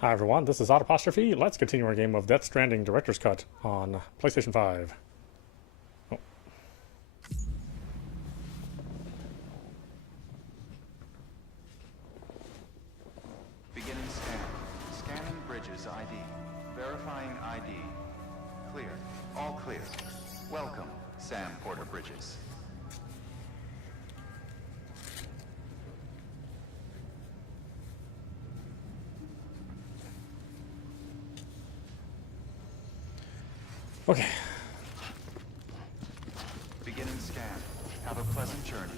Hi everyone, this is audap. Let's continue our game of Death Stranding Director's Cut on PlayStation 5. Oh. Beginning scan. Scanning Bridges ID. Verifying ID. Clear. All clear. Welcome, Sam Porter Bridges. Okay. Beginning scan. Have a pleasant journey.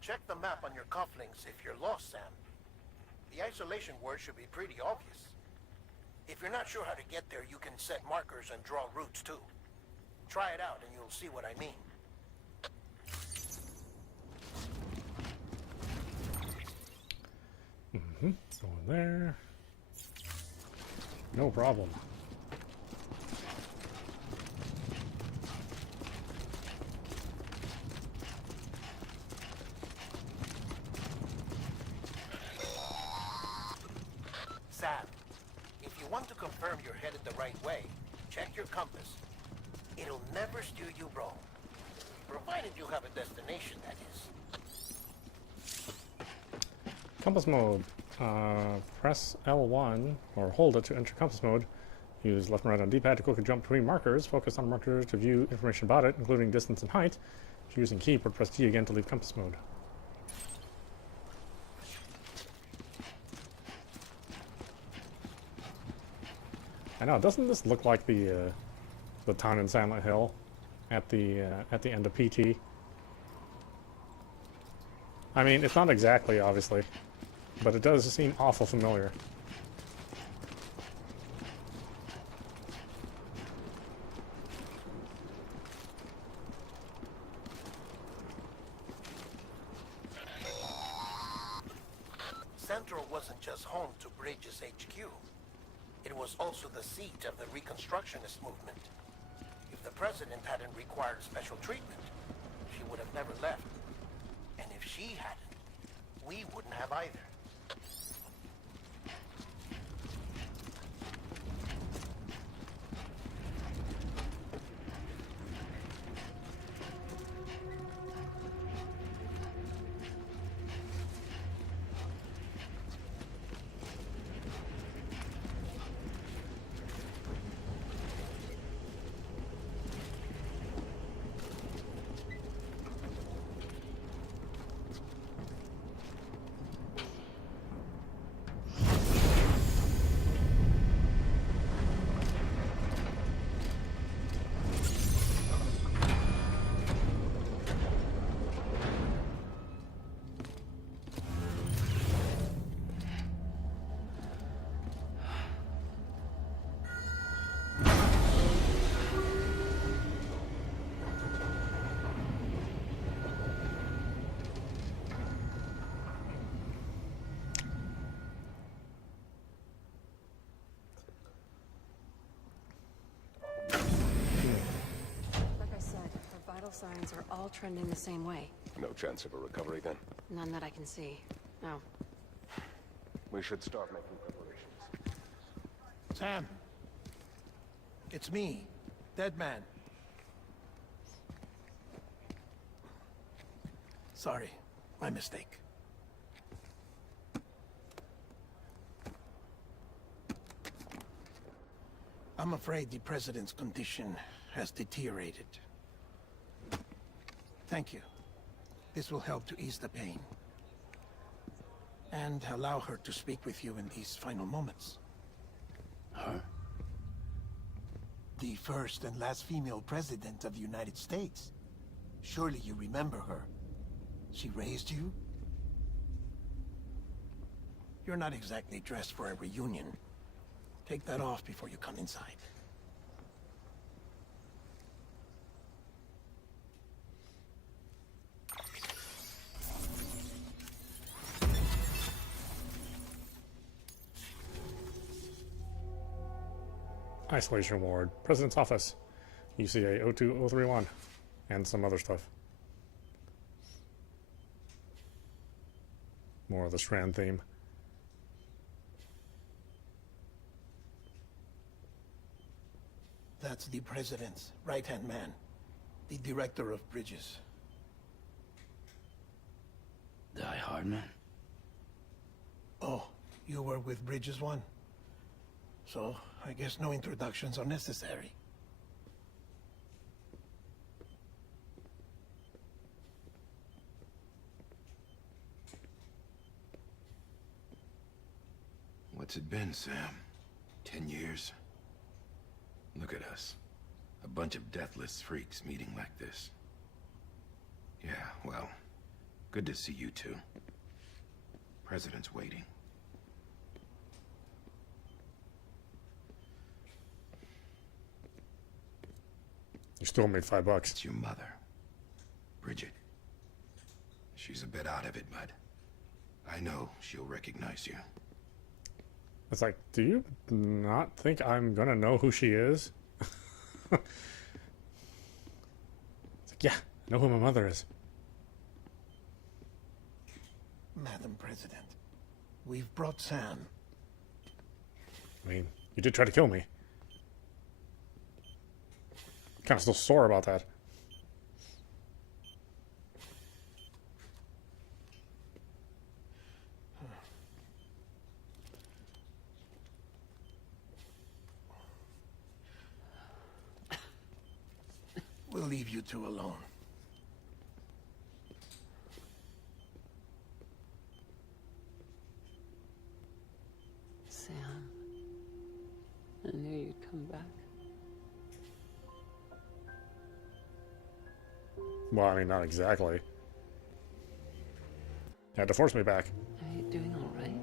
Check the map on your cufflinks if you're lost, Sam. The isolation word should be pretty obvious. If you're not sure how to get there, you can set markers and draw routes too. Try it out and you'll see what I mean. Going there. No problem. Sam, if you want to confirm you're headed the right way, check your compass. It'll never steer you wrong. Provided you have a destination, that is. Compass mode. Press L1 or hold it to enter compass mode. Use left and right on D-pad to quickly jump between markers. Focus on markers to view information about it, including distance and height. If you're using keyboard, press G again to leave compass mode. I know, doesn't this look like the town in Silent Hill at the end of PT? I mean, it's not exactly, obviously, but it does seem awful familiar. Central wasn't just home to Bridges HQ. It was also the seat of the Reconstructionist movement. If the president hadn't required special treatment, she would have never left. And if she hadn't, we wouldn't have either. Signs are all trending the same way. No chance of a recovery then? None that I can see. No. We should start making preparations. Sam. It's me, Dead Man. Sorry, my mistake. I'm afraid the president's condition has deteriorated. Thank you. This will help to ease the pain. And allow her to speak with you in these final moments. Her? The first and last female president of the United States. Surely you remember her. She raised you? You're not exactly dressed for a reunion. Take that off before you come inside. Isolation ward. President's office. UCA 02031. And some other stuff. More of the Strand theme. That's the president's right-hand man, the director of bridges. Die Hard man? Oh, you were with Bridges One? So, I guess no introductions are necessary. What's it been, Sam? 10 years? Look at us. A bunch of deathless freaks meeting like this. Yeah, well, good to see you two. President's waiting. You still made $5. It's your mother, Bridget. She's a bit out of it, but I know she'll recognize you. It's like, do you not think I'm gonna know who she is? It's like, yeah, I know who my mother is. Madam President, we've brought Sam. I mean, you did try to kill me. Kind of still sore about that. We'll leave you two alone. Sam, I knew you'd come back. Well, I mean, not exactly. You had to force me back. Are you doing all right?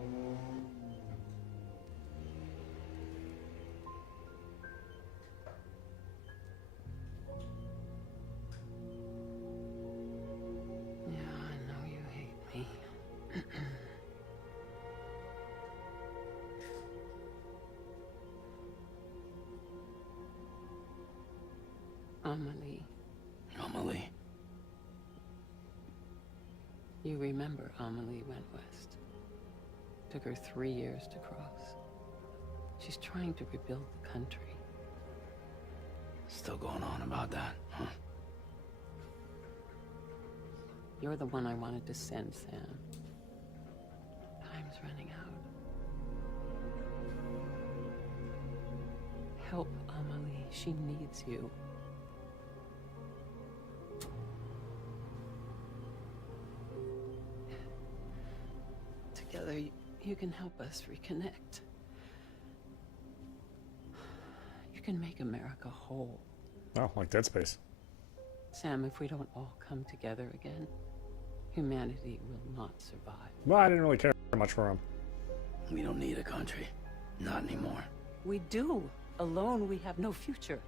Yeah, I know you hate me. Amelie. Amelie. You remember Amelie went west. Took her 3 years to cross. She's trying to rebuild the country. Still going on about that, huh? You're the one I wanted to send, Sam. Time's running out. Help Amelie. She needs you. Together, you can help us reconnect. You can make America whole. Oh, like Dead Space. Sam, if we don't all come together again, humanity will not survive. Well, I didn't really care much for him. We don't need a country. Not anymore. We do. Alone, we have no future.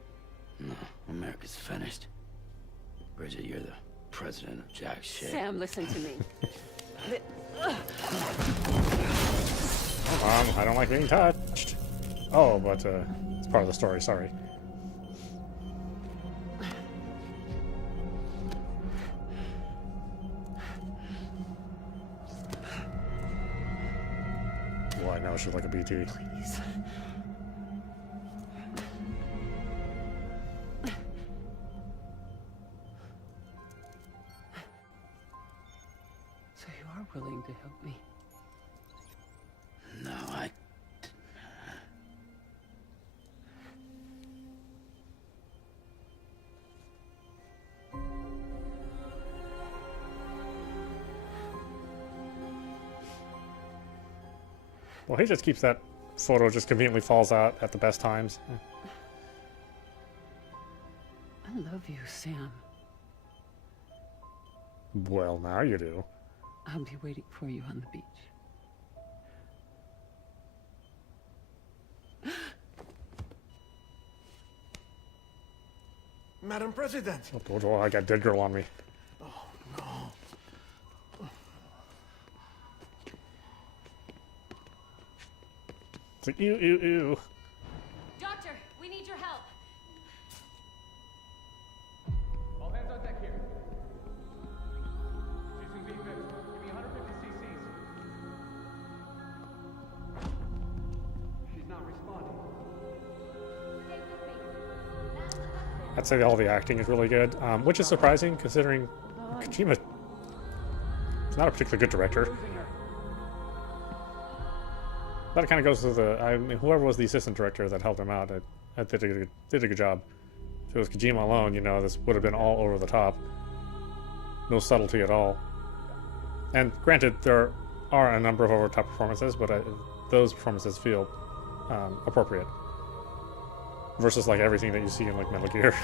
No, America's finished. Bridget, you're the president of jack shit. Sam, listen to me. I don't like being touched. Oh, but it's part of the story, sorry. Well, I know she's like a BT. Please. So you are willing to help me? No, I... Well, he just keeps that photo just conveniently falls out at the best times. I love you, Sam. Well, now you do. I'll be waiting for you on the beach. Madam President! Oh, I got dead girl on me. Oh, no. It's like, ew, ew, ew. Doctor, we need your help. All hands on deck. I'd say all the acting is really good, which is surprising considering Kojima is not a particularly good director. But it kind of goes to the, I mean, whoever was the assistant director that helped him out, did a good job. If it was Kojima alone, you know, this would have been all over the top. No subtlety at all. And granted, there are a number of over-the-top performances, but those performances feel appropriate. Versus like everything that you see in like Metal Gear.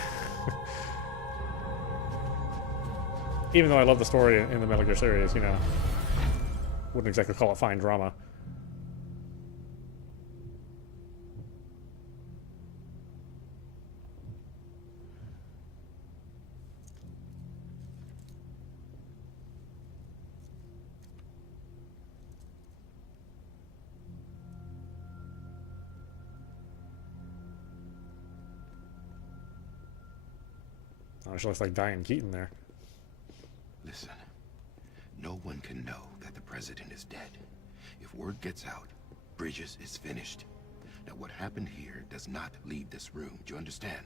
Even though I love the story in the Metal Gear series, you know, wouldn't exactly call it fine drama. Oh, she looks like Diane Keaton there. Listen, no one can know that the president is dead. If word gets out, Bridges is finished. Now what happened here does not leave this room. Do you understand?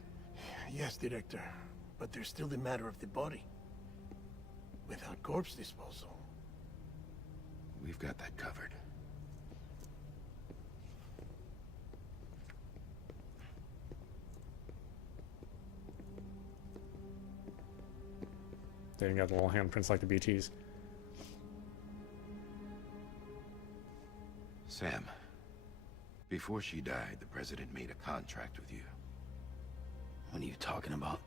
Yes, Director. But there's still the matter of the body. Without corpse disposal. We've got that covered. They even got the little handprints like the BTs. Sam, before she died, the president made a contract with you. What are you talking about?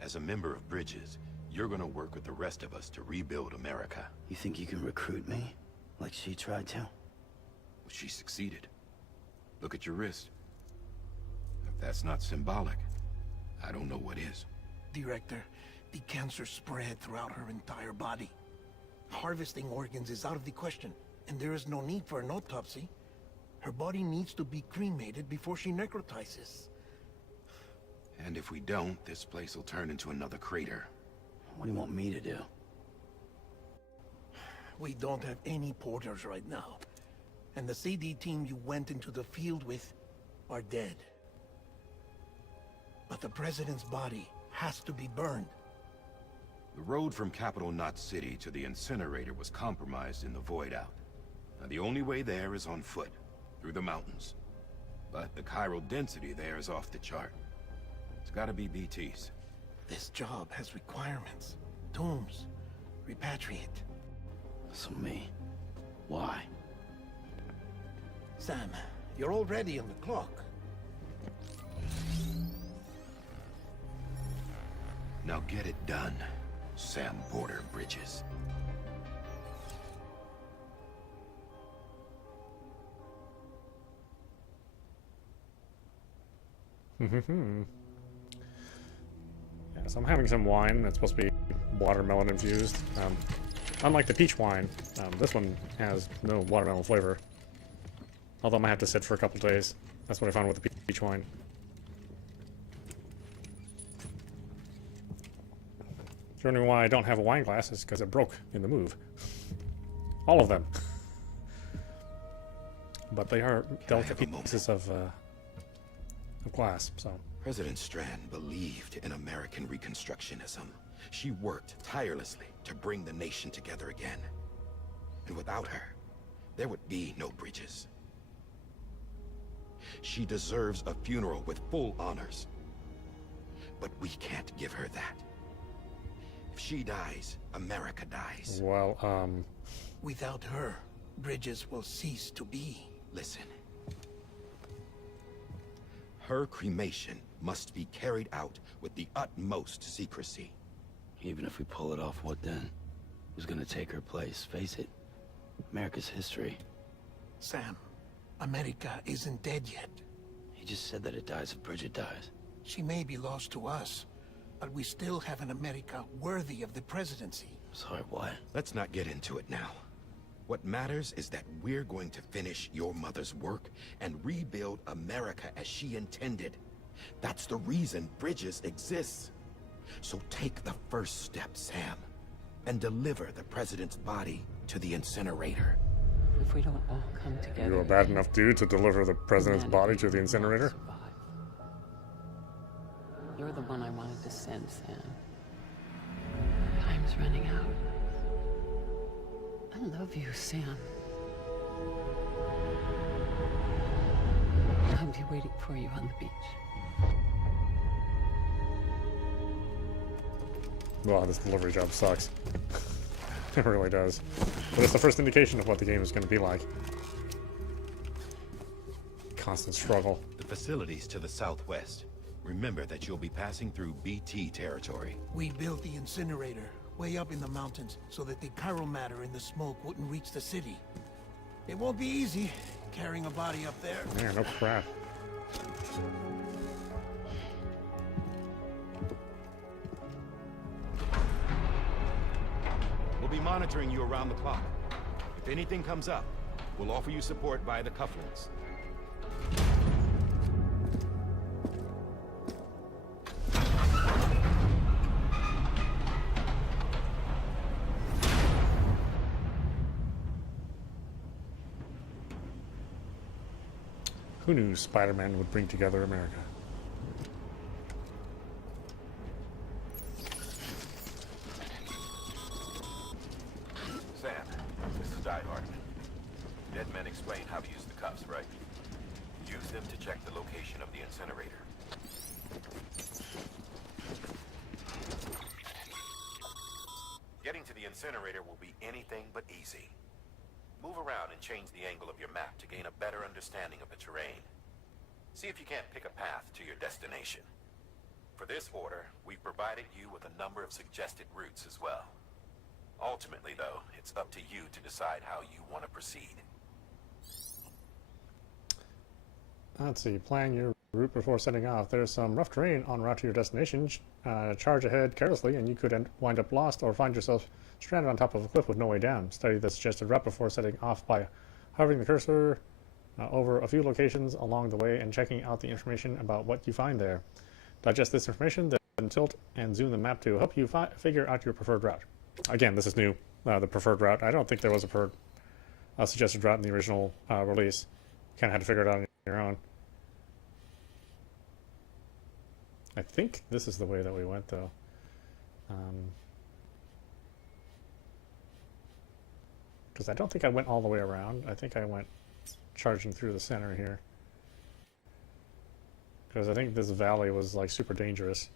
As a member of Bridges, you're gonna work with the rest of us to rebuild America. You think you can recruit me? Like she tried to? Well, she succeeded. Look at your wrist. If that's not symbolic, I don't know what is. Director, the cancer spread throughout her entire body. Harvesting organs is out of the question, and there is no need for an autopsy. Her body needs to be cremated before she necrotizes. And if we don't, this place will turn into another crater. What do you want me to do? We don't have any porters right now. And the CD team you went into the field with are dead. But the president's body has to be burned. The road from Capital Knot City to the incinerator was compromised in the void out. Now the only way there is on foot, through the mountains. But the chiral density there is off the chart. It's gotta be BTs. This job has requirements. Tombs. Repatriate. So me. Why? Sam, you're already on the clock. Now get it done, Sam Porter Bridges. Yeah, so I'm having some wine. It's supposed to be watermelon infused. Unlike the peach wine, this one has no watermelon flavor. Although I might have to sit for a couple days. That's what I found with the peach wine. The only reason why I don't have a wine glass is because it broke in the move. All of them. But they are delicate pieces of glass, so. President Strand believed in American Reconstructionism. She worked tirelessly to bring the nation together again. And without her, there would be no Bridges. She deserves a funeral with full honors. But we can't give her that. If she dies, America dies. Well, Without her, Bridges will cease to be. Listen. Her cremation must be carried out with the utmost secrecy. Even if we pull it off, what then? Who's gonna take her place? Face it. America's history. Sam, America isn't dead yet. He just said that it dies if Bridget dies. She may be lost to us, but we still have an America worthy of the presidency. Sorry, what? Let's not get into it now. What matters is that we're going to finish your mother's work and rebuild America as she intended. That's the reason Bridges exists. So take the first step, Sam, and deliver the president's body to the incinerator. If we don't all come together... you're a bad enough dude to deliver the president's body to the incinerator? descend, Sam. Time's running out. I love you, Sam. I'll be waiting for you on the beach. Wow, this delivery job sucks. It really does. But it's the first indication of what the game is going to be like. Constant struggle. The facilities to the southwest. Remember that you'll be passing through BT territory. We built the incinerator way up in the mountains so that the chiral matter in the smoke wouldn't reach the city. It won't be easy carrying a body up there. Man, no crap. We'll be monitoring you around the clock. If anything comes up, we'll offer you support via the cufflinks. Who knew Spider-Man would bring together America? Sam, this is Die Hard. Dead men explain how to use the cuffs, right? Use them to check the location of the incinerator. Getting to the incinerator will be anything but easy. Move around and change the angle of your map to gain a better understanding of the terrain. See if you can't pick a path to your destination. For this order, we've provided you with a number of suggested routes as well. Ultimately, though, it's up to you to decide how you want to proceed. Let's see. Plan your route before setting off. There's some rough terrain en route to your destination. Charge ahead carelessly and you could wind up lost or find yourself stranded on top of a cliff with no way down. Study the suggested route before setting off by hovering the cursor over a few locations along the way and checking out the information about what you find there. Digest this information, then tilt and zoom the map to help you figure out your preferred route. Again, this is new, the preferred route. I don't think there was a suggested route in the original release. You kind of had to figure it out on your own. I think this is the way that we went, though. Because I don't think I went all the way around. I think I went charging through the center here. Because I think this valley was like super dangerous,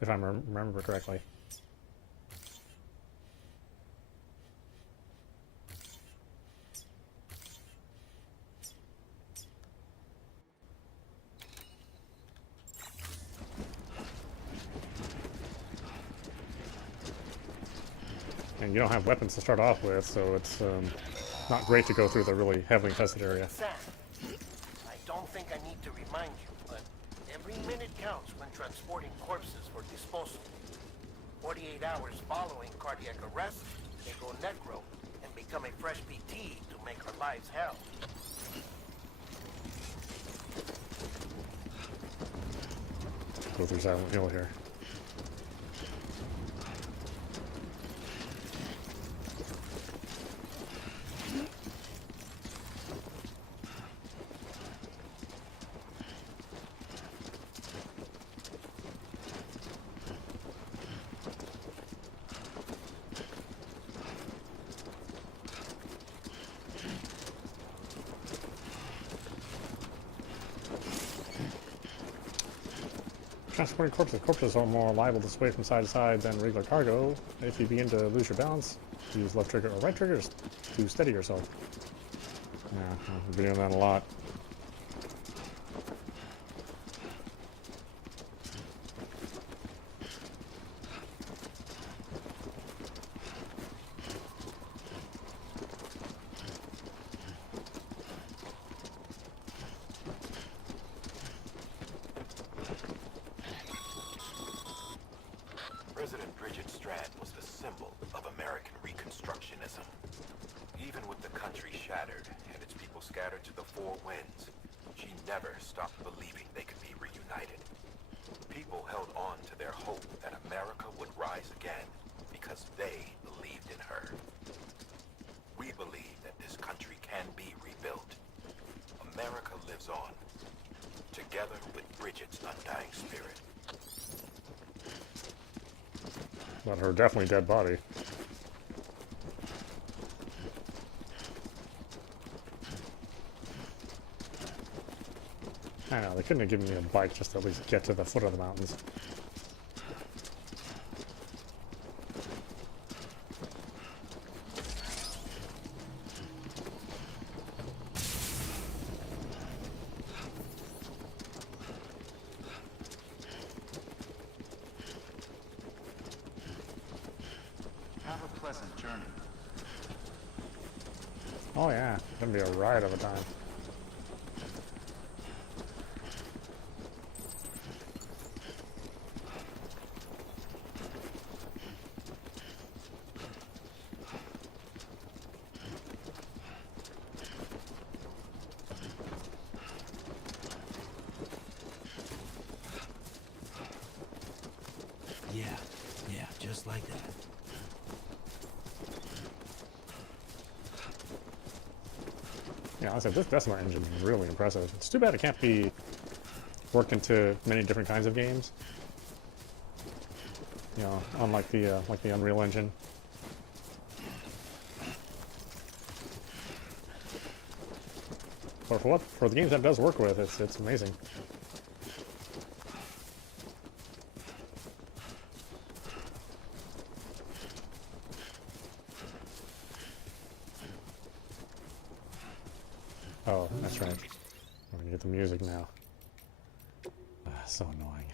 if I remember correctly. And you don't have weapons to start off with, so it's not great to go through the really heavily infested area. Sam, I don't think I need to remind you, but every minute counts when transporting corpses for disposal. 48 hours following cardiac arrest, they go necro and become a fresh BT to make our lives hell. Go through Silent Hill here. Transporting corpses. Corpses are more liable to sway from side to side than regular cargo. If you begin to lose your balance, use left trigger or right triggers to steady yourself. Yeah, I've been doing that a lot. President Bridget Strand was the symbol of American Reconstructionism. Even with the country shattered and its people scattered to the four winds, she never stopped believing they could be reunited. People held on to their hope that America would rise again because they believed in her. We believe that this country can be rebuilt. America lives on, together with Bridget's undying spirit. But her definitely dead body. I know, they couldn't have given me a bike just to at least get to the foot of the mountains. Have a pleasant journey. Oh yeah, it's gonna be a ride of a time. Yeah, just like that. Yeah, honestly, this Decima engine is really impressive. It's too bad it can't be worked into many different kinds of games. You know, unlike the like the Unreal Engine. But for the games that it does work with, it's amazing. Oh, that's right. We're gonna get the music now. So annoying.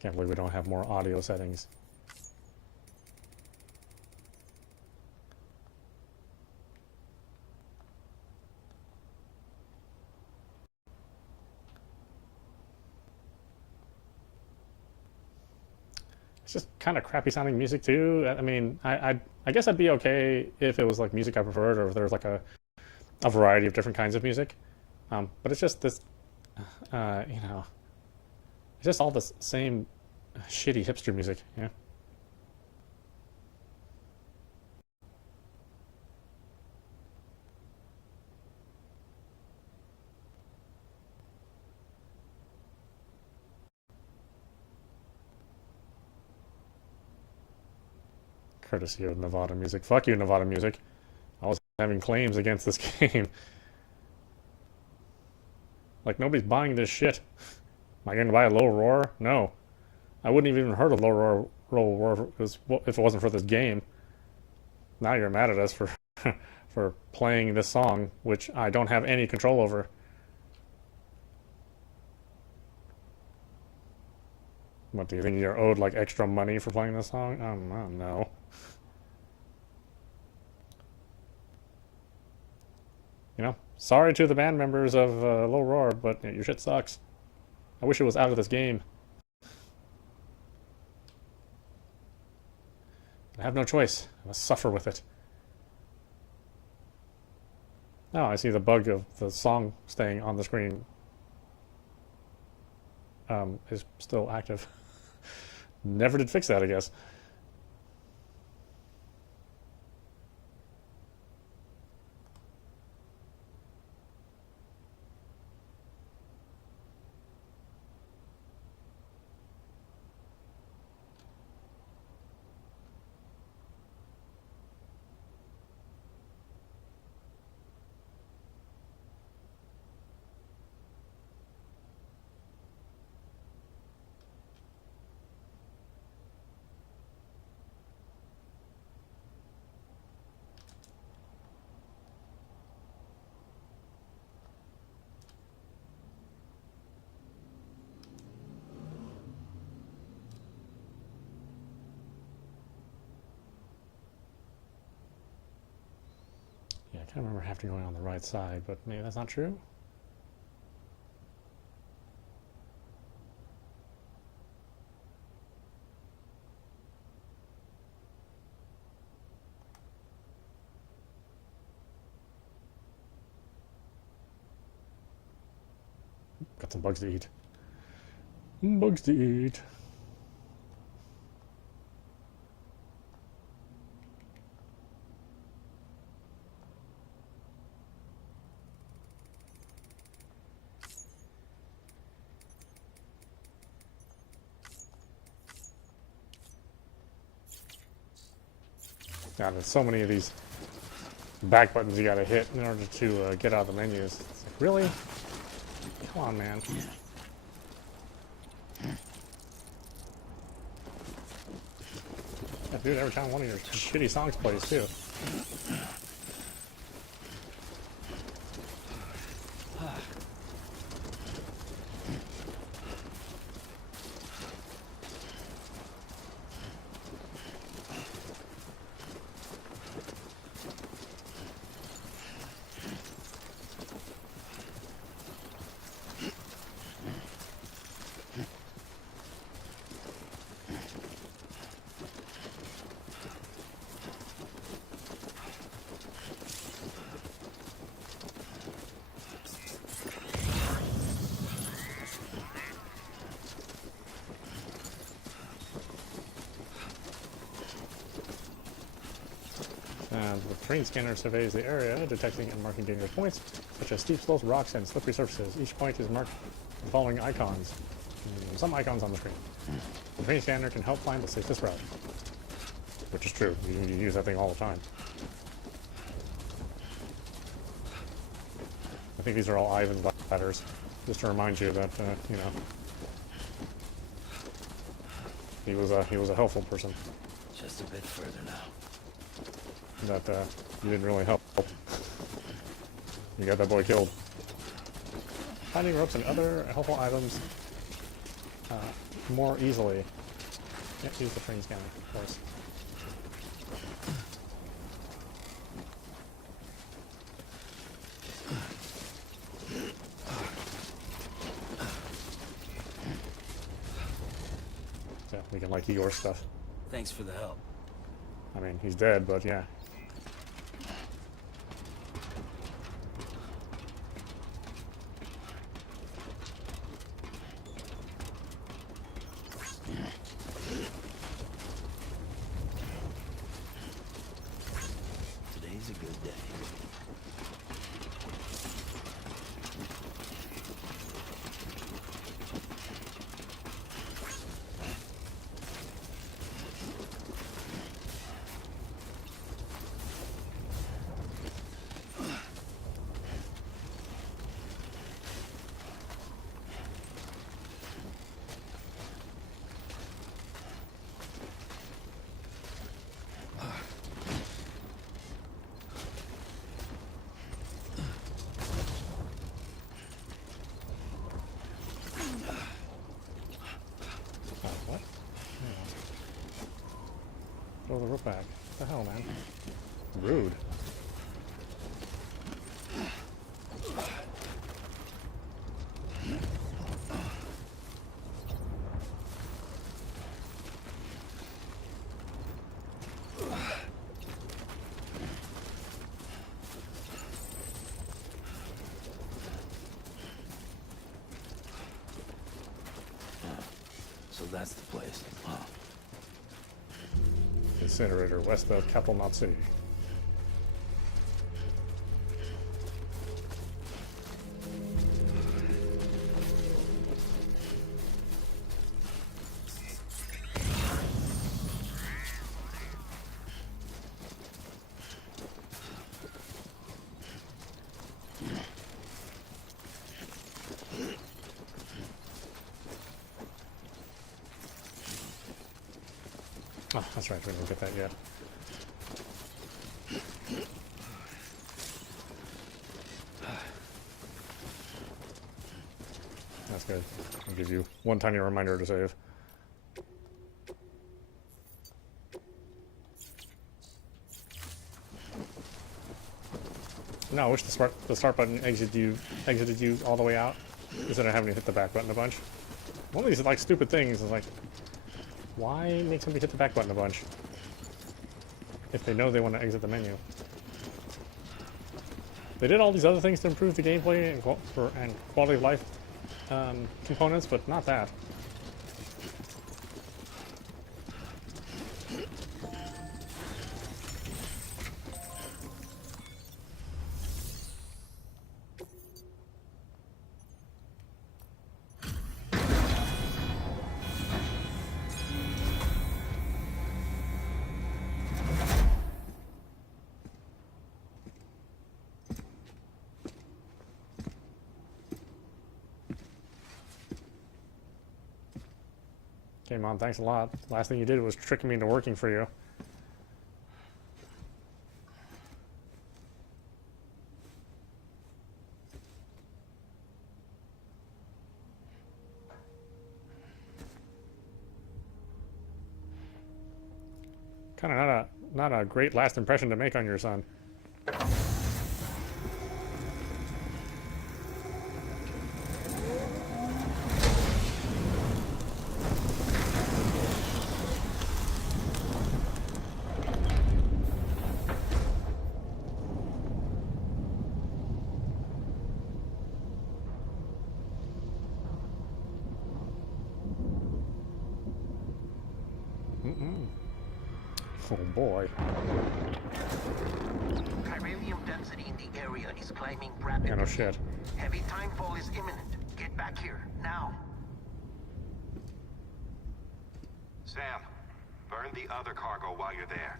Can't believe we don't have more audio settings. It's just kind of crappy sounding music too. I mean, I guess I'd be okay if it was like music I preferred, or if there was like a variety of different kinds of music. But it's just this, you know, it's just all the same shitty hipster music, yeah. Courtesy of Nevada Music. Fuck you, Nevada Music. I was having claims against this game. Like, nobody's buying this shit. Am I going to buy a low roar? No. I wouldn't have even heard of low roar if it wasn't for this game. Now you're mad at us for for playing this song, which I don't have any control over. What, do you think you're owed like extra money for playing this song? No. You know, sorry to the band members of Low Roar, but your shit sucks. I wish it was out of this game. I have no choice. I must suffer with it. Oh, I see the bug of the song staying on the screen is still active. Never did fix that, I guess. Yeah, I can't remember having to go on the right side, but maybe that's not true. Got some bugs to eat. Bugs to eat. God, there's so many of these back buttons you gotta hit in order to get out of the menus. It's like, really? Come on, man. Yeah, dude, every time one of your shitty songs plays, too. And the terrain scanner surveys the area, detecting and marking dangerous points, such as steep slopes, rocks, and slippery surfaces. Each point is marked with the following icons. Some icons on the screen. The terrain scanner can help find the safest route. Which is true. You use that thing all the time. I think these are all Ivan letters, just to remind you that, you know, he was a helpful person. Just a bit further now. That you didn't really help. You got that boy killed. Finding ropes and other helpful items more easily. Can't use the train scanner, of course. Yeah, we can like Igor's stuff. Thanks for the help. I mean, he's dead, but yeah. Today's a good day. What? Throw the rope back. What the hell, man? Rude. So that's the place. Huh. Incinerator west of Capital Knot City. Oh, that's right, we didn't get that yet. That's good. I'll give you one tiny reminder to save. No, I wish the start button exited you all the way out instead of having to hit the back button a bunch. One of these like stupid things is like, why make somebody hit the back button a bunch if they know they want to exit the menu? They did all these other things to improve the gameplay and quality of life components, but not that. Game on, thanks a lot. Last thing you did was trick me into working for you. Kind of not a great last impression to make on your son. Oh boy. Chiralium density in the area is climbing rapidly. Yeah, no shit. Heavy timefall is imminent. Get back here, now. Sam, burn the other cargo while you're there.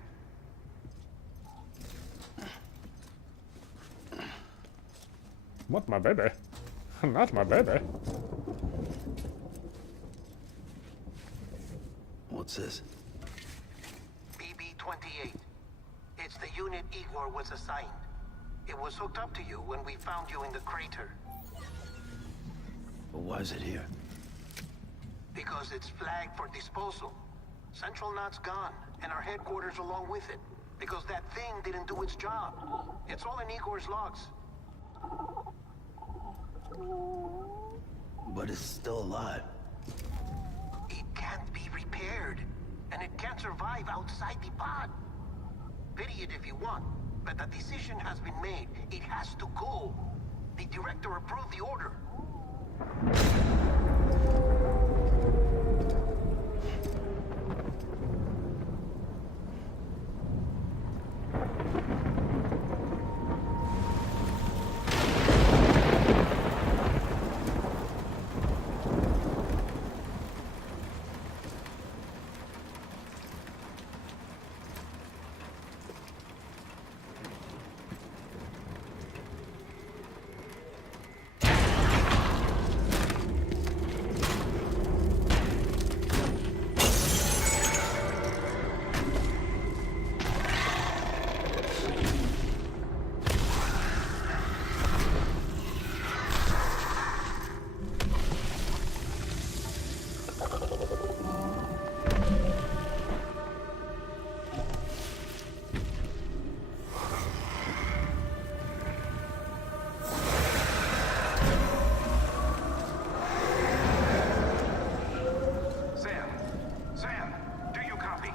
What, my baby? Not my baby. What's this? BB-28. It's the unit Igor was assigned. It was hooked up to you when we found you in the crater. But why is it here? Because it's flagged for disposal. Central Knot's gone, and our headquarters along with it. Because that thing didn't do its job. It's all in Igor's logs. But it's still alive. It can't be repaired, and it can't survive outside the pod. Pity it if you want, but the decision has been made. It has to go. The director approved the order.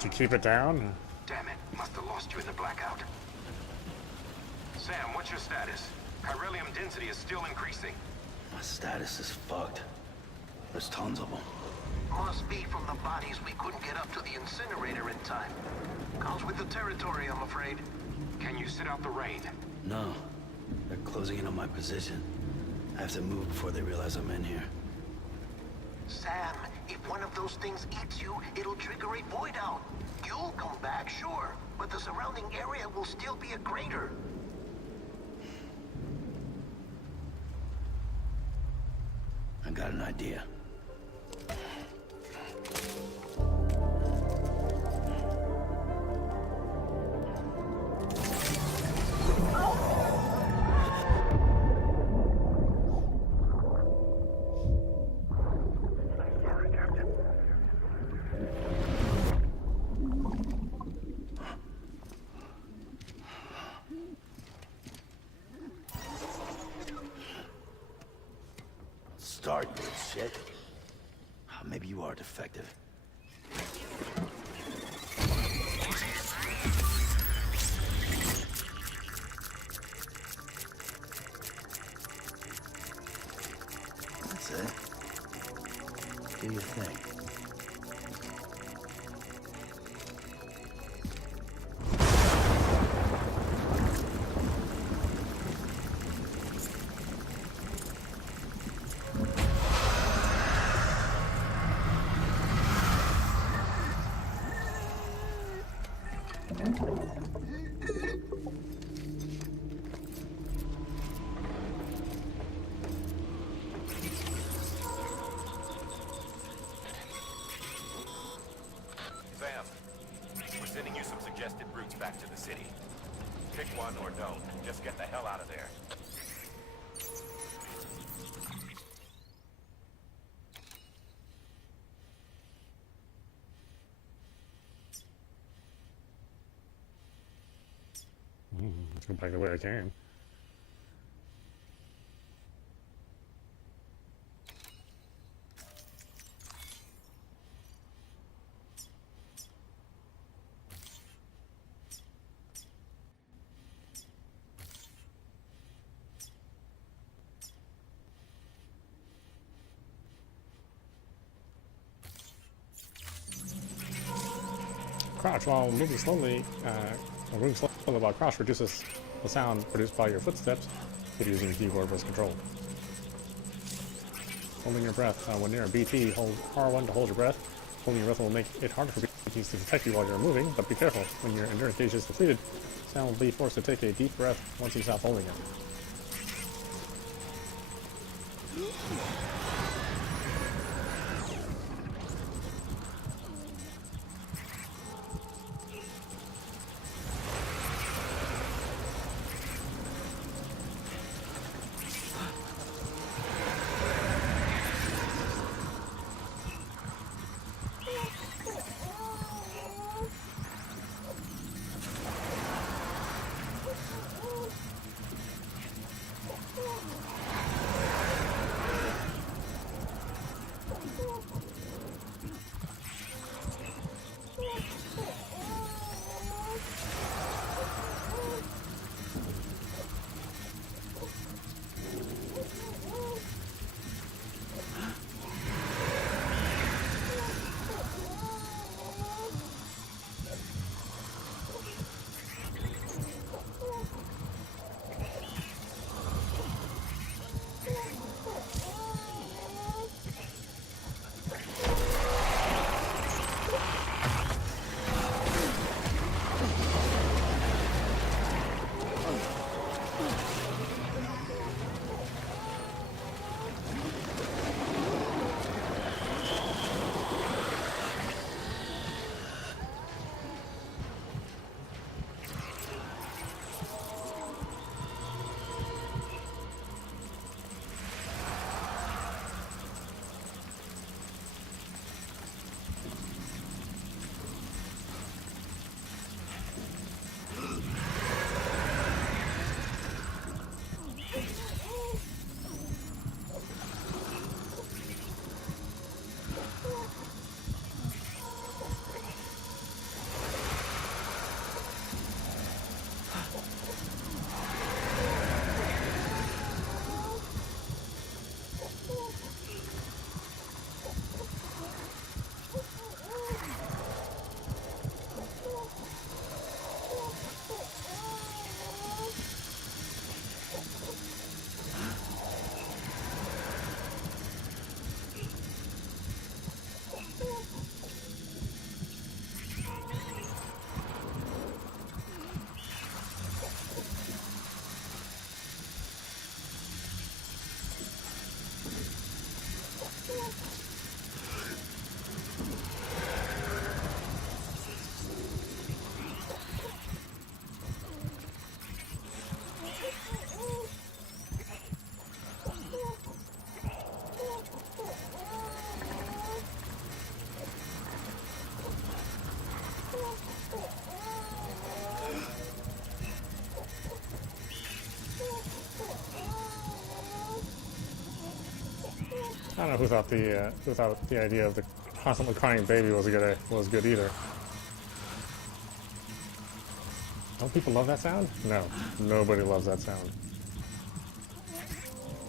You keep it down? Damn it, must have lost you in the blackout. Sam, what's your status? Chiralium density is still increasing. My status is fucked. There's tons of them. Must be from the bodies we couldn't get up to the incinerator in time. Comes with the territory, I'm afraid. Can you sit out the rain? No. They're closing in on my position. I have to move before they realize I'm in here. Sam, if one of those things eats you, it'll trigger a void out. You'll come back, sure, but the surrounding area will still be a crater. I got an idea. Start, you shit. Maybe you are defective. That's it. Do your thing. some suggested routes back to the city. Pick one or don't. Just get the hell out of there. Let's go back the way I came. Crouch while moving slowly, moving slowly while crouch reduces the sound produced by your footsteps if using keyboard voice control. Holding your breath when near a BT, hold R1 to hold your breath. Holding your breath will make it harder for BTs to detect you while you're moving, but be careful. When your endurance gauge is depleted, sound will be forced to take a deep breath once you stop holding it. I don't know who thought the idea of the constantly crying baby was good either. Don't people love that sound? No, nobody loves that sound.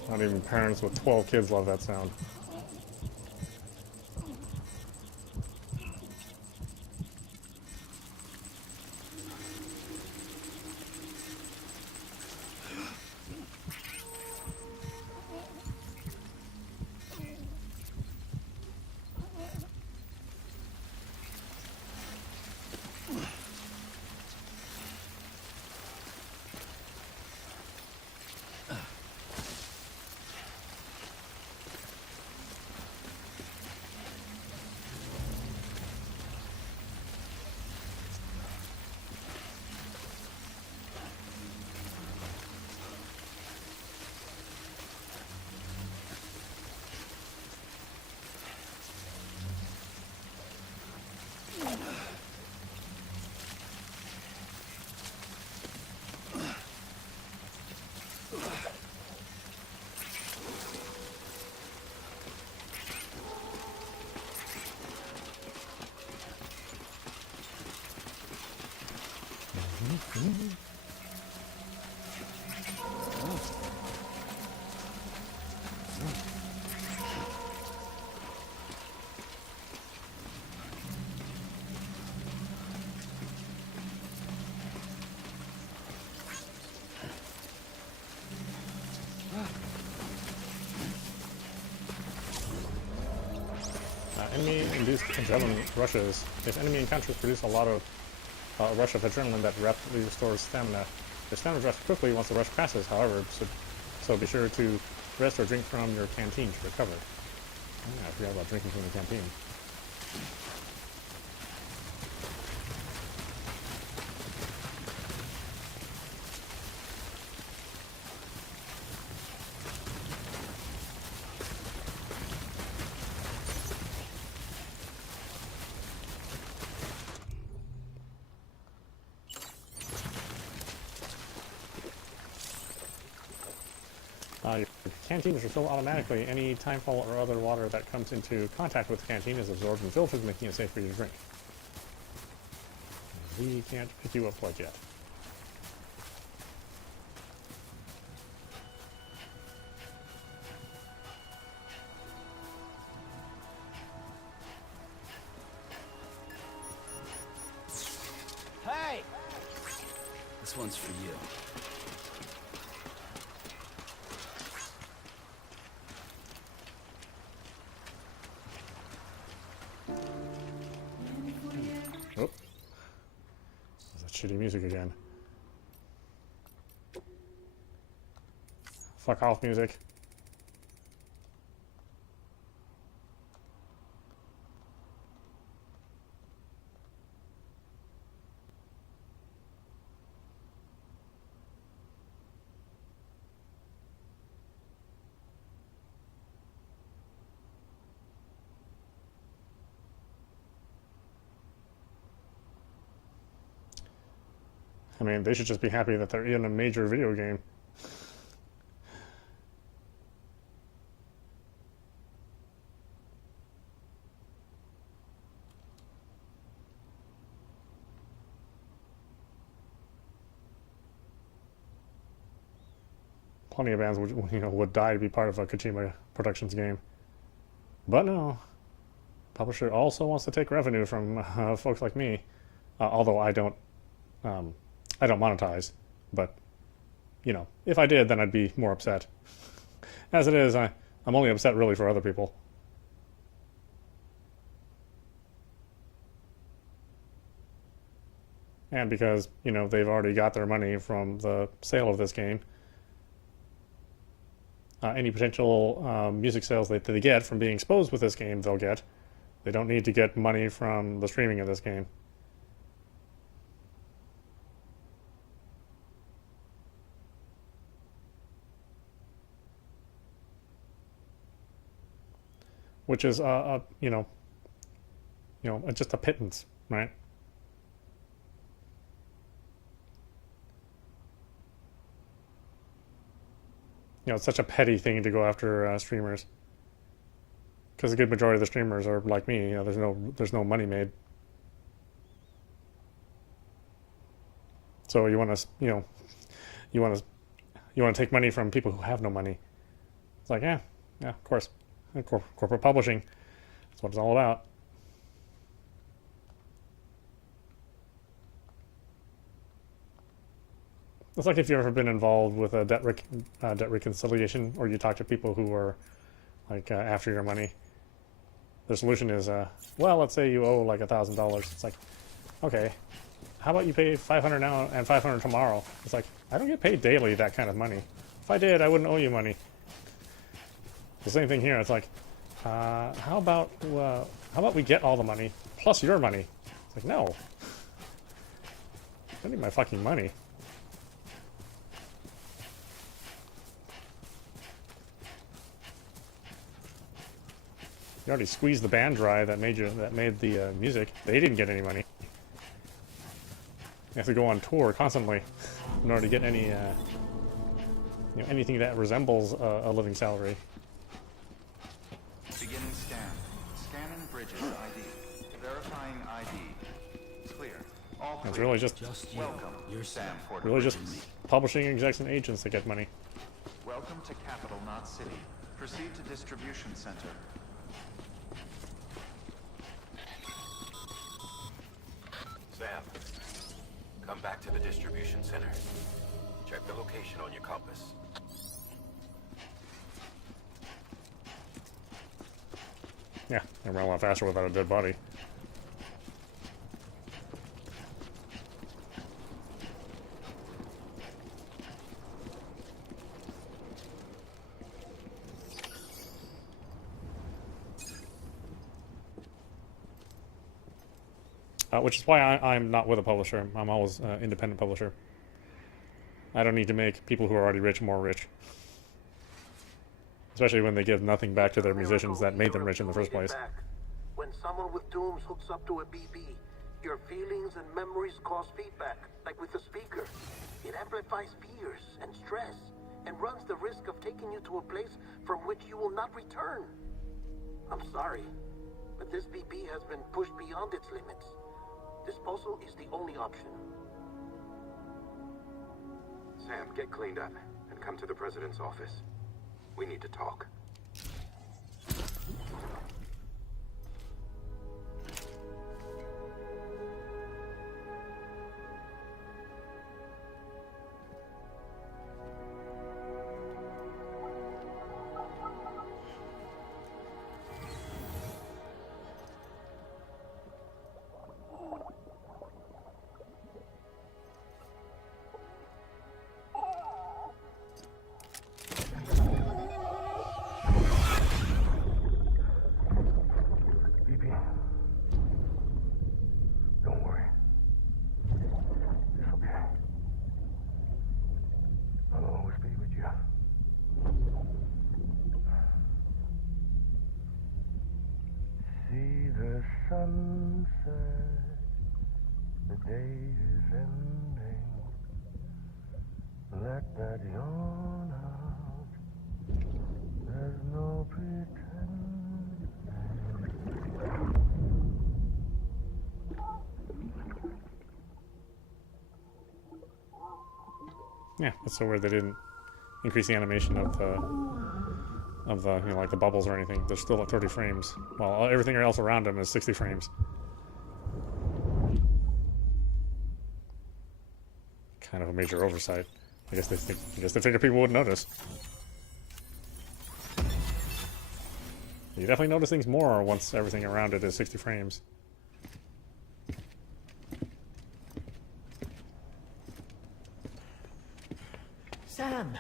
Not even parents with 12 kids love that sound. Enemy-induced adrenaline rushes. If enemy encounters produce a lot of a rush of adrenaline that rapidly restores stamina. The stamina drops quickly once the rush passes, however, so be sure to rest or drink from your canteen to recover. I forgot about drinking from the canteen. Your canteen is refilled automatically. Any timefall or other water that comes into contact with the canteen is absorbed and filtered, making it safe for you to drink. We can't pick you up quite yet. Hey! This one's for you. Oh. There's that shitty music again. Fuck off, music. I mean, they should just be happy that they're in a major video game. Plenty of bands would die to be part of a Kojima Productions game. But no. Publisher also wants to take revenue from folks like me. Although I don't monetize, but, if I did, then I'd be more upset. As it is, I'm only upset really for other people. And because, they've already got their money from the sale of this game. Any potential music sales that they get from being exposed with this game, they'll get. They don't need to get money from the streaming of this game. Which is, just a pittance, right? It's such a petty thing to go after streamers, because a good majority of the streamers are like me. There's no money made. So you want to take money from people who have no money. It's like, yeah, of course. Corporate publishing. That's what it's all about. It's like if you've ever been involved with a debt reconciliation, or you talk to people who are like after your money. The solution is, well, let's say you owe like $1,000. It's like, okay, how about you pay $500 now and $500 tomorrow? It's like, I don't get paid daily that kind of money. If I did, I wouldn't owe you money. The same thing here. It's like, how about we get all the money plus your money? It's like, no, I need my fucking money. You already squeezed the band dry that made the music. They didn't get any money. You have to go on tour constantly in order to get any anything that resembles a living salary. Beginning scan. Scanning bridges ID. Verifying ID. Clear. All It's really just Just you. Welcome, You're Sam Sam. Porter. really just publishing execs and agents that get money. Welcome to Capital, not City. Proceed to distribution center. Sam, come back to the distribution center. Check the location on your compass. Yeah, they run a lot faster without a dead body. Which is why I'm not with a publisher. I'm always independent publisher. I don't need to make people who are already rich more rich. Especially when they give nothing back to their musicians that made them rich in the first place. When someone with dooms hooks up to a BB, your feelings and memories cause feedback, like with the speaker. It amplifies fears and stress, and runs the risk of taking you to a place from which you will not return. I'm sorry, but this BB has been pushed beyond its limits. Disposal is the only option. Sam, get cleaned up and come to the president's office. We need to talk. Sunset, the day is ending. Let that yawn out. There's no pretending. Yeah, that's so weird they didn't increase the animation of the you know, like the bubbles or anything. They're still at 30 frames, while everything else around them is 60 frames. Kind of a major oversight. I guess they figure people would notice. You definitely notice things more once everything around it is 60 frames. Sam,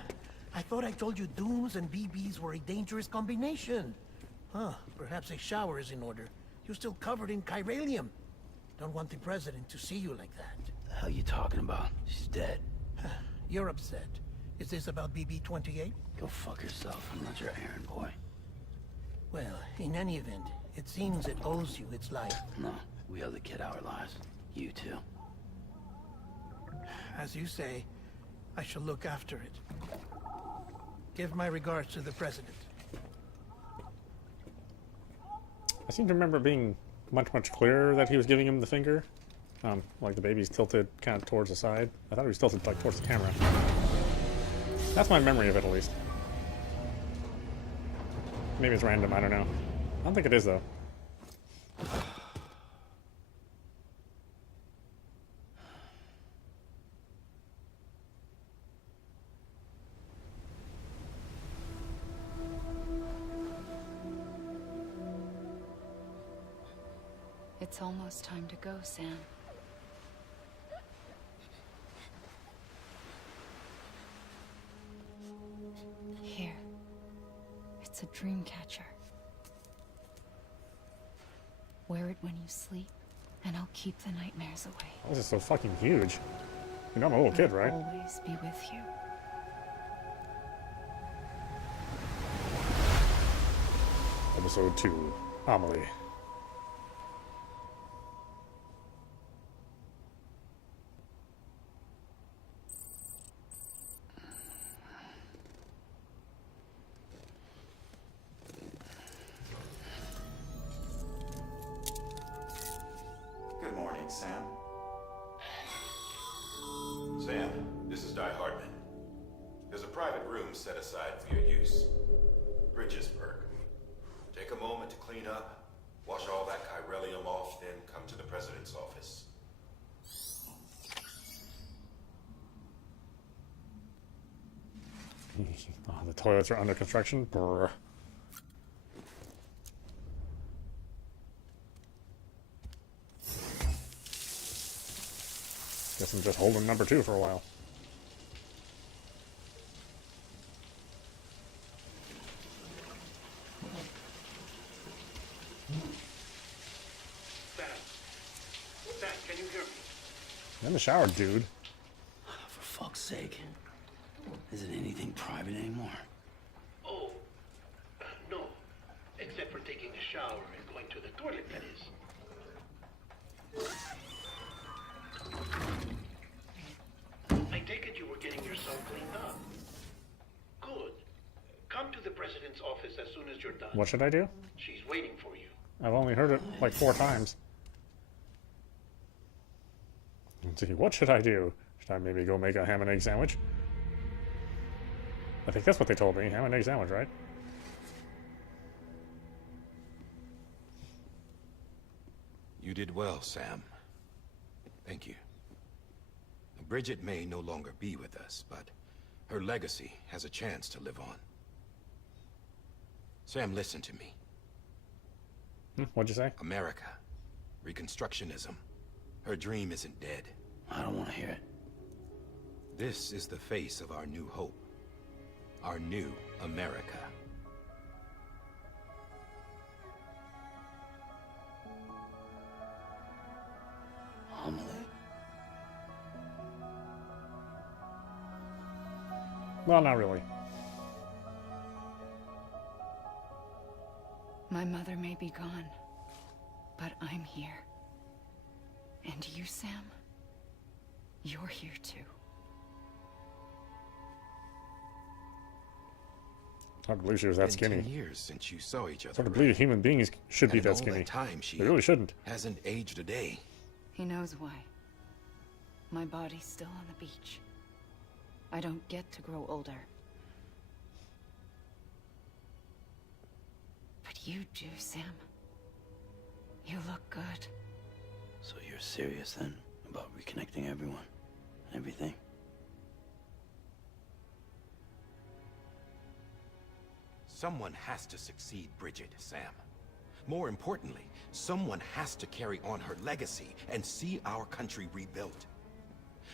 I thought I told you dooms and BBs were a dangerous combination. Huh, perhaps a shower is in order. You're still covered in chiralium. Don't want the president to see you like that. The hell you talking about? She's dead. You're upset. Is this about BB-28? Go fuck yourself. I'm not your errand boy. Well, in any event, it seems it owes you its life. No, we owe the kid our lives. You too. As you say, I shall look after it. Give my regards to the president. I seem to remember it being much clearer that he was giving him the finger. Like the baby's tilted kind of towards the side. I thought he was tilted like towards the camera. That's my memory of it, at least. Maybe it's random, I don't know. I don't think it is, though. It's almost time to go, Sam. Here. It's a dream catcher. Wear it when you sleep, and I'll keep the nightmares away. This is so fucking huge. You know I'm a little kid, right? I'll always be with you. Episode 2, Amelie. Good morning, Sam. Sam, this is Di Hartman. There's a private room set aside for your use. Bridgesburg. Take a moment to clean up, wash all that chiralium off, then come to the president's office. Oh, the toilets are under construction. Brr. Guess I'm just holding number 2 for a while. Sam, can you hear me? I'm in the shower, dude. For fuck's sake. Isn't anything private anymore? Oh, no. Except for taking a shower and going to the toilet, that is. I take it you were getting yourself cleaned up. Good. Come to the president's office as soon as you're done. What should I do? She's waiting for you. I've only heard it like 4 times. Let's see, what should I do? Should I maybe go make a ham and egg sandwich? I think that's what they told me. Ham and egg sandwich, right? You did well, Sam. Thank you. Bridget may no longer be with us, but her legacy has a chance to live on. Sam, listen to me. What'd you say? America. Reconstructionism. Her dream isn't dead. I don't want to hear it. This is the face of our new hope. Our new America. Amelie. Well, not really. My mother may be gone, but I'm here. And you, Sam, you're here too. Hard to believe she was that skinny. 10 years since you saw each other. Hard to believe human beings should be And that all skinny. that time she They really shouldn't. hasn't aged a day. He knows why. My body's still on the beach. I don't get to grow older. But you do, Sam. You look good. So you're serious then about reconnecting everyone and everything? Someone has to succeed Bridget, Sam. More importantly, someone has to carry on her legacy and see our country rebuilt.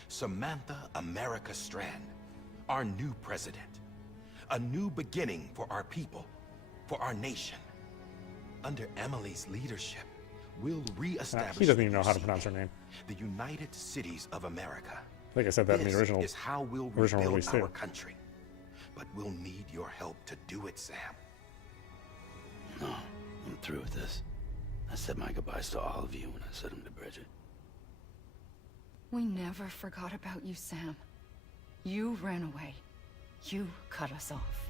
Samantha America Strand, our new president. A new beginning for our people, for our nation. Under Emily's leadership, we'll reestablish He doesn't even know how to pronounce her name. the United Cities of America. I think I said that in the original. This is how we'll original rebuild release our too. country. But we'll need your help to do it, Sam. No, I'm through with this. I said my goodbyes to all of you when I said them to Bridget. We never forgot about you, Sam. You ran away. You cut us off.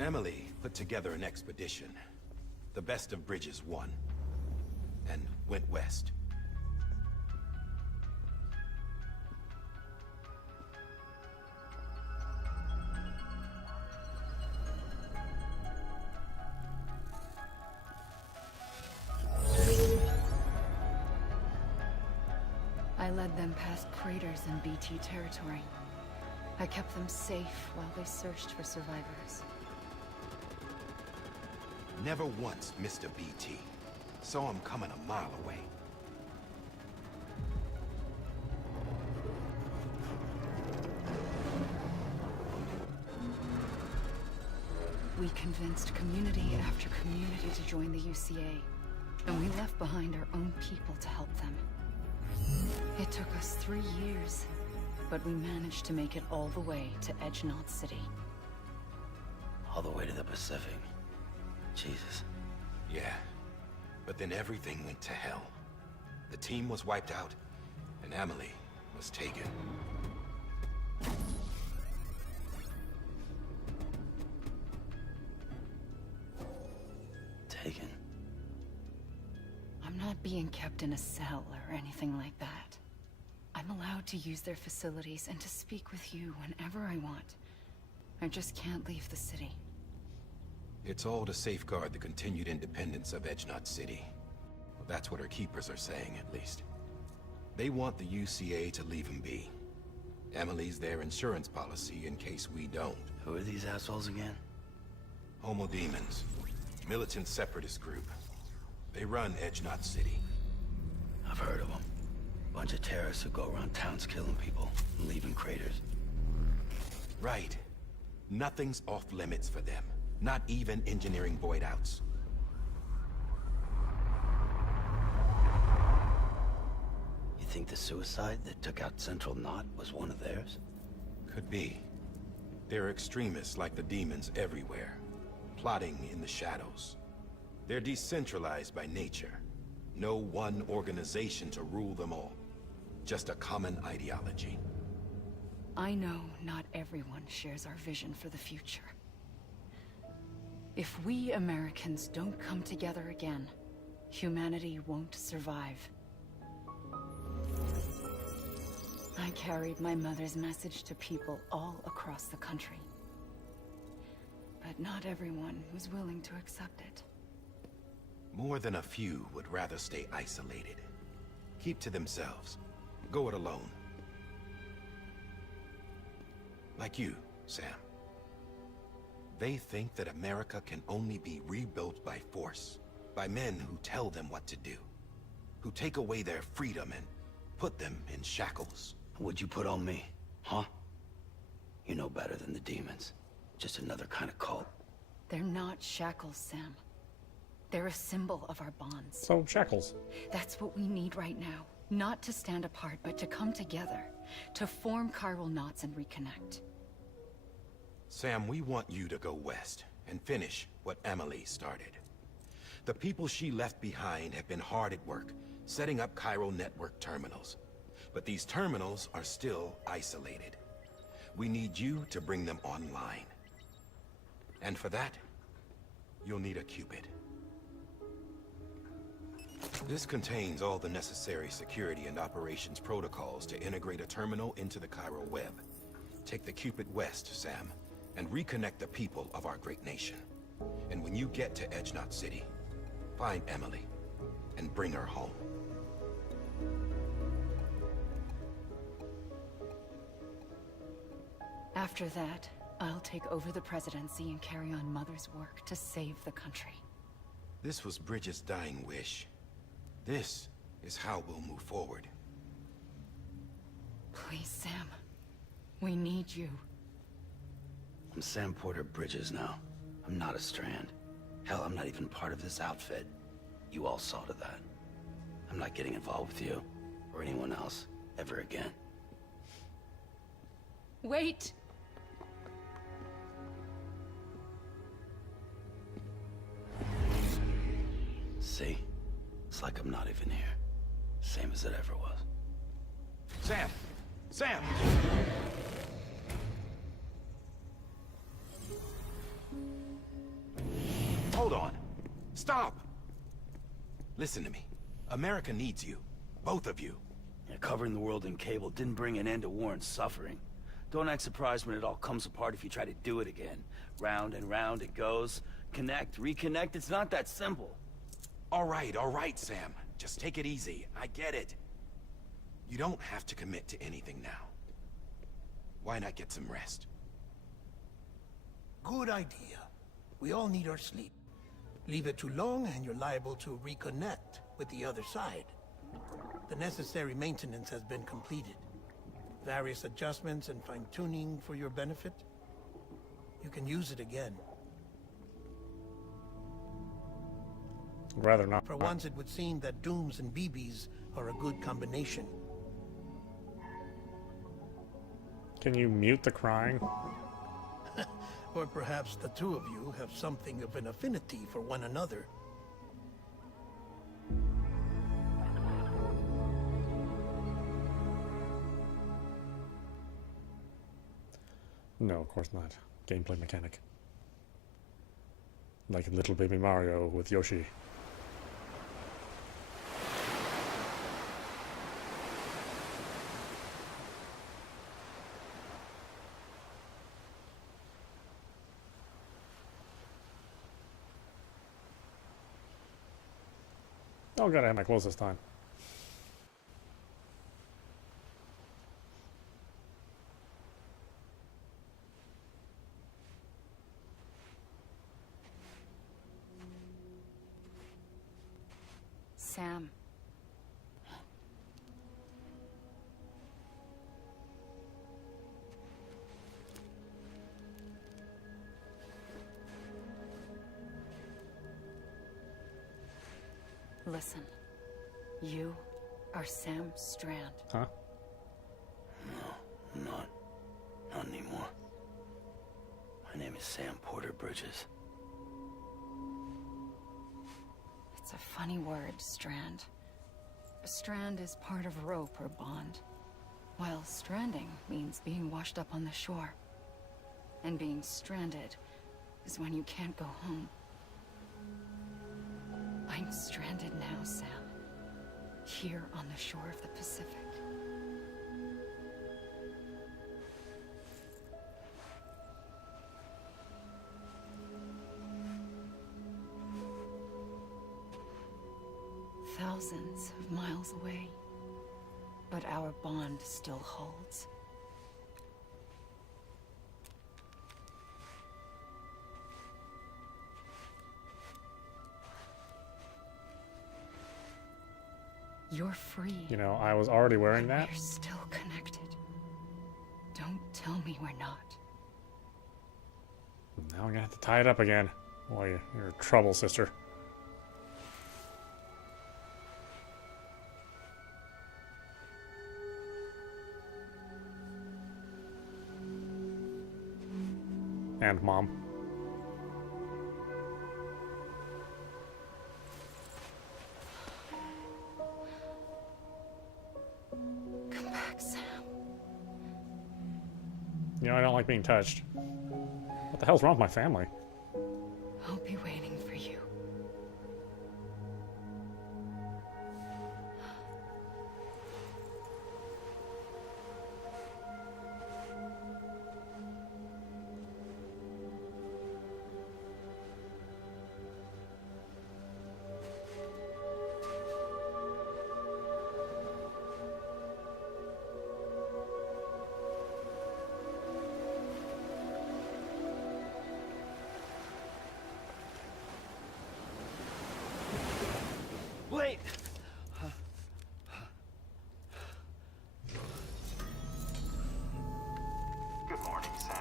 Emily put together an expedition. The best of Bridges won. And went west. I led them past craters in BT territory. I kept them safe while they searched for survivors. Never once missed a BT. Saw him coming a mile away. We convinced community after community to join the UCA. And we left behind our own people to help them. It took us 3 years, but we managed to make it all the way to Edgenaught City. All the way to the Pacific. Jesus. Yeah. But then everything went to hell. The team was wiped out, and Emily was taken. Taken. I'm not being kept in a cell or anything like that. I'm allowed to use their facilities and to speak with you whenever I want. I just can't leave the city. It's all to safeguard the continued independence of Edgenot City. That's what our keepers are saying, at least. They want the UCA to leave him be. Emily's their insurance policy in case we don't. Who are these assholes again? Homo Demons. Militant separatist group. They run Edgenot City. I've heard of them. Bunch of terrorists who go around towns killing people and leaving craters. Right. Nothing's off limits for them. Not even engineering void outs. You think the suicide that took out Central Knot was one of theirs? Could be. There are extremists like the demons everywhere, plotting in the shadows. They're decentralized by nature. No one organization to rule them all. Just a common ideology. I know not everyone shares our vision for the future. If we Americans don't come together again, humanity won't survive. I carried my mother's message to people all across the country. But not everyone was willing to accept it. More than a few would rather stay isolated. Keep to themselves. Go it alone. Like you, Sam. They think that America can only be rebuilt by force, by men who tell them what to do, who take away their freedom and put them in shackles. What'd you put on me, huh? You know better than the demons. Just another kind of cult. They're not shackles, Sam. They're a symbol of our bonds. So, shackles. That's what we need right now. Not to stand apart, but to come together. To form chiral knots and reconnect. Sam, we want you to go west and finish what Emily started. The people she left behind have been hard at work, setting up chiral network terminals. But these terminals are still isolated. We need you to bring them online. And for that, you'll need a Cupid. This contains all the necessary security and operations protocols to integrate a terminal into the chiral web. Take the Cupid west, Sam, and reconnect the people of our great nation. And when you get to Edgenot City, find Emily and bring her home. After that, I'll take over the presidency and carry on Mother's work to save the country. This was Bridget's dying wish. This is how we'll move forward. Please, Sam. We need you. I'm Sam Porter Bridges now. I'm not a Strand. Hell, I'm not even part of this outfit. You all saw to that. I'm not getting involved with you, or anyone else, ever again. Wait! See? It's like I'm not even here. Same as it ever was. Sam! Sam! Hold on. Stop! Listen to me. America needs you. Both of you. Yeah, covering the world in cable didn't bring an end to war and suffering. Don't act surprised when it all comes apart if you try to do it again. Round and round it goes. Connect, reconnect, it's not that simple. All right, Sam. Just take it easy. I get it. You don't have to commit to anything now. Why not get some rest? Good idea. We all need our sleep. Leave it too long and you're liable to reconnect with the other side. The necessary maintenance has been completed. Various adjustments and fine-tuning for your benefit. You can use it again. Rather not. For once, it would seem that Dooms and BBs are a good combination. Can you mute the crying? Or perhaps the two of you have something of an affinity for one another. No, of course not. Gameplay mechanic. Like Little Baby Mario with Yoshi. Oh, good, I have my clothes this time. Sam. Listen. You are Sam Strand. Huh? No, I'm not. Not anymore. My name is Sam Porter Bridges. It's a funny word, Strand. A strand is part of rope or bond, while stranding means being washed up on the shore. And being stranded is when you can't go home. I'm stranded now, Sam. Here on the shore of the Pacific. Thousands of miles away. But our bond still holds. You're free. You know, I was already wearing that. We're still connected. Don't tell me we're not. Now I'm gonna have to tie it up again. Boy, you're in trouble, sister. And Mom. Come back, Sam. You know, I don't like being touched. What the hell's wrong with my family? I'll be waiting for you. Wait! Good morning, Sam.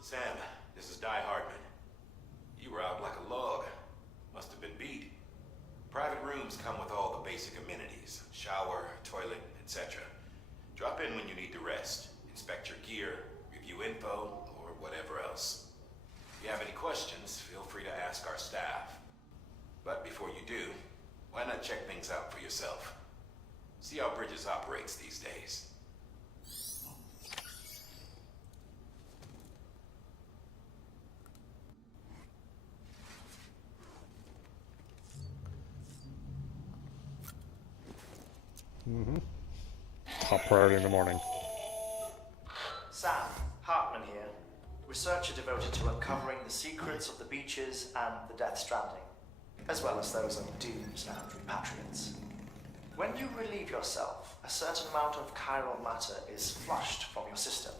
Sam, this is Di Hardman. You were out like a log. Must have been beat. Private rooms come with all the basic amenities. Shower, toilet, etc. Drop in when you need to rest. Inspect your gear, review info, or whatever else. If you have any questions, feel free to ask our staff. But before you do, why not check things out for yourself? See how Bridges operates these days. Top priority in the morning. Sam, Hartman here, researcher devoted to uncovering the secrets of the beaches and the Death Stranding, as well as those of dooms and repatriates. When you relieve yourself, a certain amount of chiral matter is flushed from your system.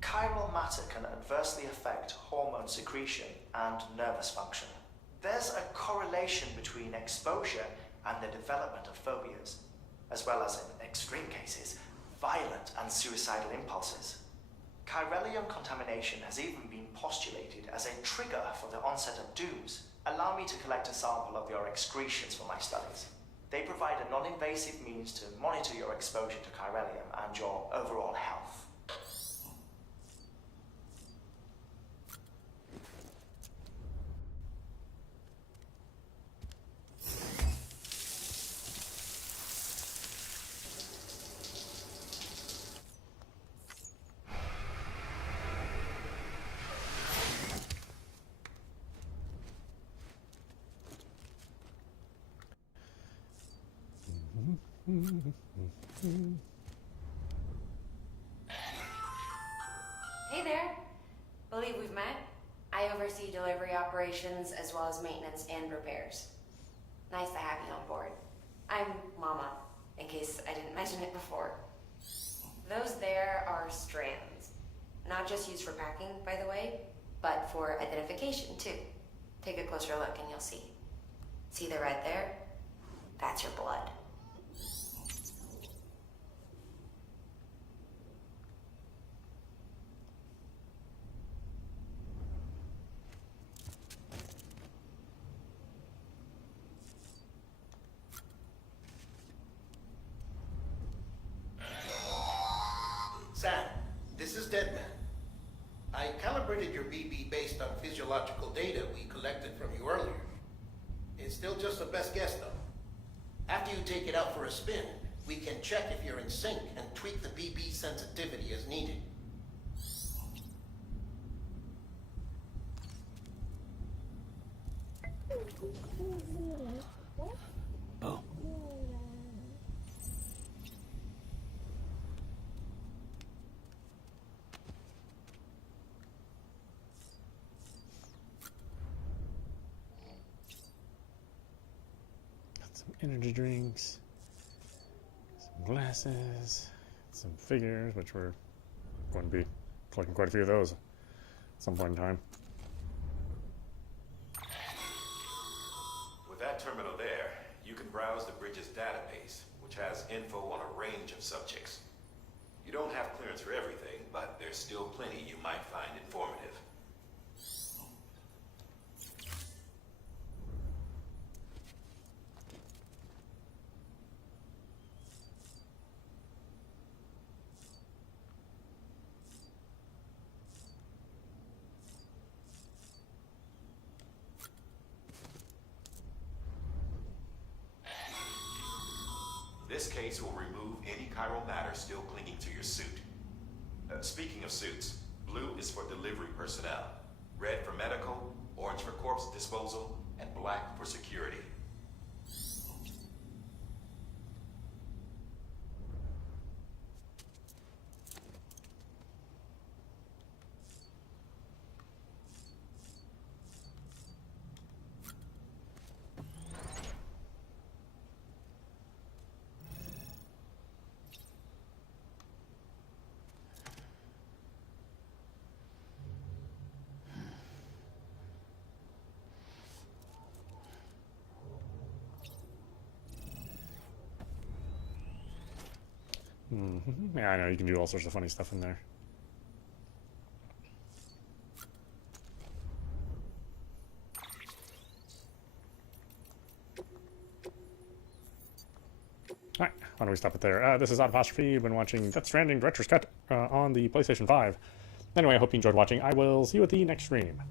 Chiral matter can adversely affect hormone secretion and nervous function. There's a correlation between exposure and the development of phobias, as well as, in extreme cases, violent and suicidal impulses. Chiralium contamination has even been postulated as a trigger for the onset of dooms. Allow me to collect a sample of your excretions for my studies. They provide a non-invasive means to monitor your exposure to chiralium and your overall health. Hey there. Believe we've met. I oversee delivery operations as well as maintenance and repairs. Nice to have you on board. I'm Mama, in case I didn't mention it before. Those there are strands. Not just used for packing, by the way, but for identification too. Take a closer look and you'll see. See the red there? That's your blood. Sam, this is Deadman. I calibrated your BB based on physiological data we collected from you earlier. It's still just a best guess, though. After you take it out for a spin, we can check if you're in sync and tweak the BB sensitivity as needed. Boom. Energy drinks, some glasses, some figures, which we're going to be collecting quite a few of those at some point in time. With that terminal there, you can browse the bridge's database, which has info on a range of subjects. You don't have clearance for everything, but there's still plenty you might find informative. This case will remove any chiral matter still clinging to your suit. Speaking of suits, blue is for delivery personnel, red for medical, orange for corpse disposal, and black for security. Yeah, I know, you can do all sorts of funny stuff in there. Alright, why don't we stop it there? This is audap. You've been watching Death Stranding Director's Cut on the PlayStation 5. Anyway, I hope you enjoyed watching. I will see you at the next stream.